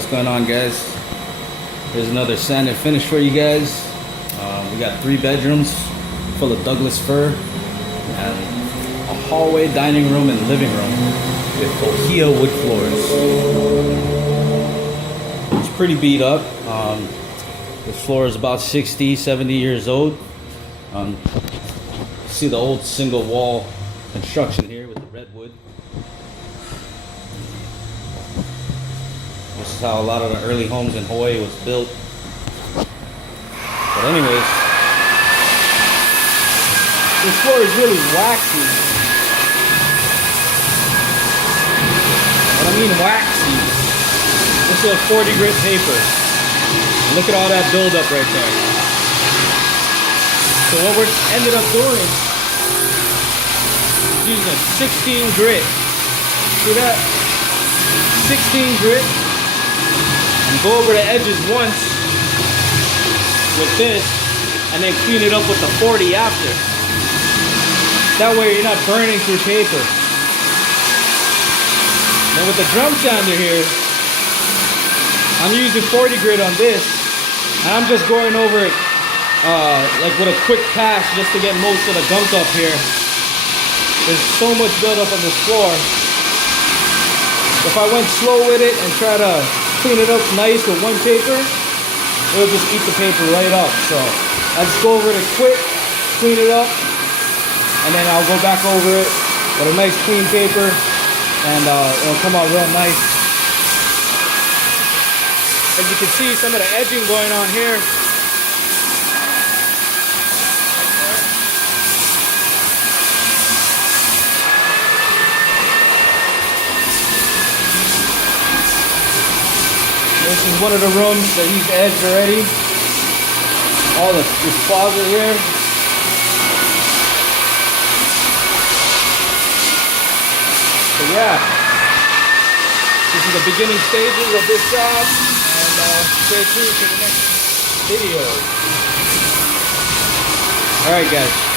what's going on, guys? Here's another sanded finish for you guys. We got 3 bedrooms full of Douglas Fir and a hallway, dining room, and living room with Ohia wood floors. It's pretty beat up. The floor is about 60, 70 years old. See the old single wall construction here with the redwood. This is how a lot of the early homes in Hawaii was built. But anyways, this floor is really waxy. What I mean waxy, this is a 40 grit paper. Look at all that buildup right there. So what we're ended up doing is using a 16 grit. See that? 16 grit. And go over the edges once with this, and then clean it up with the 40 after. That way you're not burning through paper. Now with the drum sander here, I'm using 40 grit on this, and I'm just going over it like with a quick pass just to get most of the gunk up here. There's so much buildup on this floor. If I went slow with it and try to clean it up nice with one paper, it'll just eat the paper right up. So I just go over it quick, clean it up, and then I'll go back over it with a nice clean paper, and it'll come out real nice. As you can see, some of the edging going on here. This is one of the rooms that he's edged already. All this closet here. So yeah, this is the beginning stages of this job, and stay tuned for the next video. All right, guys.